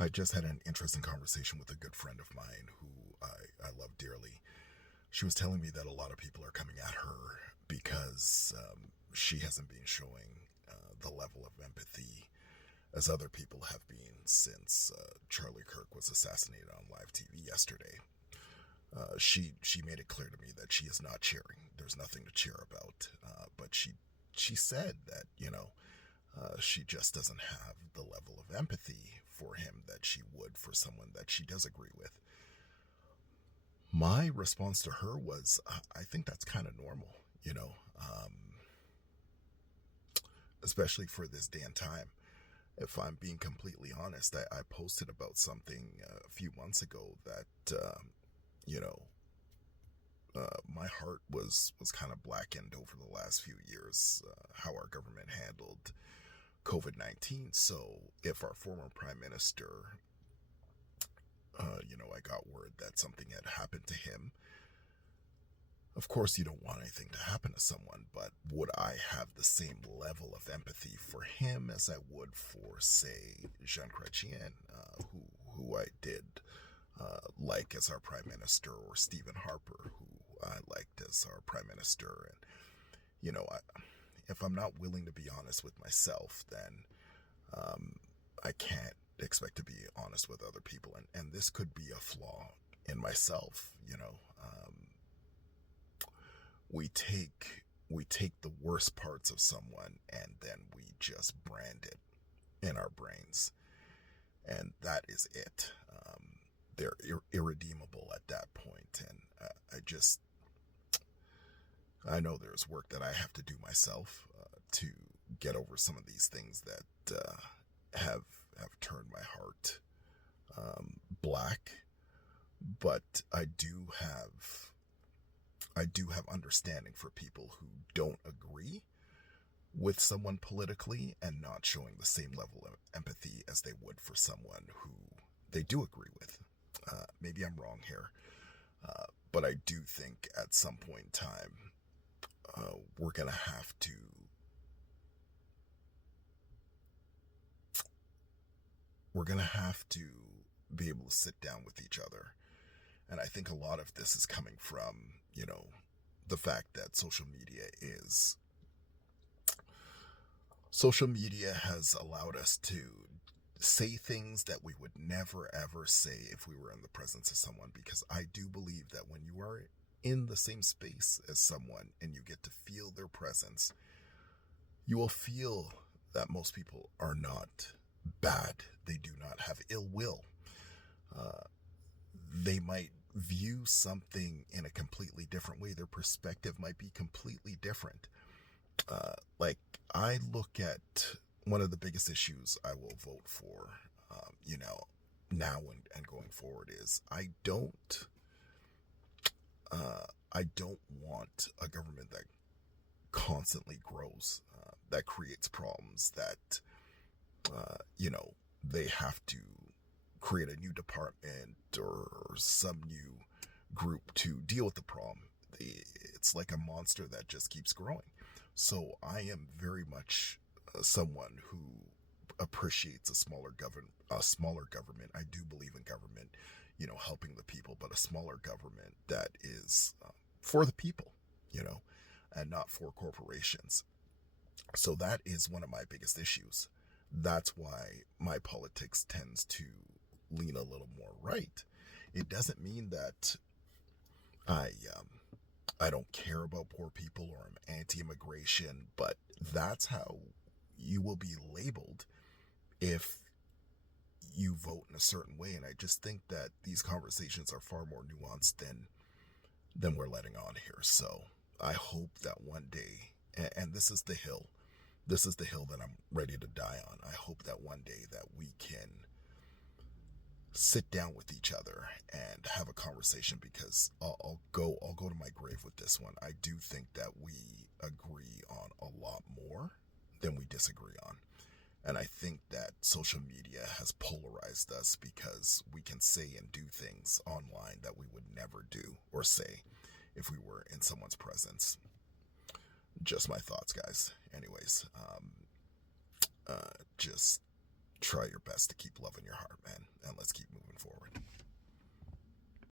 I just had an interesting conversation with a good friend of mine who I love dearly. She was telling me that a lot of people are coming at her because she hasn't been showing the level of empathy as other people have been since Charlie Kirk was assassinated on live TV yesterday. She made it clear to me that she is not cheering. There's nothing to cheer about. But she said that she just doesn't have the level of empathy for him that she would for someone that she does agree with. My response to her was, I think that's kind of normal, especially for this day and time. If I'm being completely honest, I posted about something a few months ago that, you know, my heart was kind of blackened over the last few years, how our government handled COVID-19. So if our former prime minister, I got word that something had happened to him. Of course, you don't want anything to happen to someone, but would I have the same level of empathy for him as I would for, say, Jean Chrétien, who I did like as our prime minister, or Stephen Harper, who I liked as our prime minister? And if I'm not willing to be honest with myself, then I can't expect to be honest with other people, and this could be a flaw in myself. We take the worst parts of someone and then we just brand it in our brains, and that is it. They're irredeemable at that point, and I know there's work that I have to do myself to get over some of these things that have turned my heart black. But I do have understanding for people who don't agree with someone politically and not showing the same level of empathy as they would for someone who they do agree with. Maybe I'm wrong here, but I do think at some point in time we're gonna have to be able to sit down with each other. And I think a lot of this is coming from, the fact that social media has allowed us to say things that we would never ever say if we were in the presence of someone, because I do believe that when you are in the same space as someone and you get to feel their presence, you will feel that most people are not bad. They do not have ill will. Uh, they might view something in a completely different way. Their perspective might be completely different. Like, I look at one of the biggest issues I will vote for, now and going forward, is I don't want a government that constantly grows, that creates problems, that they have to create a new department or some new group to deal with the problem. It's like a monster that just keeps growing. So I am very much someone who appreciates a smaller government. I do believe in government, helping the people, but a smaller government that is for the people, you know, and not for corporations. So that is one of my biggest issues. That's why my politics tends to lean a little more right. It doesn't mean that I I don't care about poor people or I'm anti-immigration, but that's how you will be labeled if you vote in a certain way. And I just think that these conversations are far more nuanced than we're letting on here. So I hope that one day, and this is the hill, that I'm ready to die on. I hope that one day that we can sit down with each other and have a conversation, because I'll go to my grave with this one. I do think that we agree on a lot more than we disagree on. And I think that social media has polarized us, because we can say and do things online that we would never do or say if we were in someone's presence. Just my thoughts, guys. Anyways, just try your best to keep love in your heart, man, and let's keep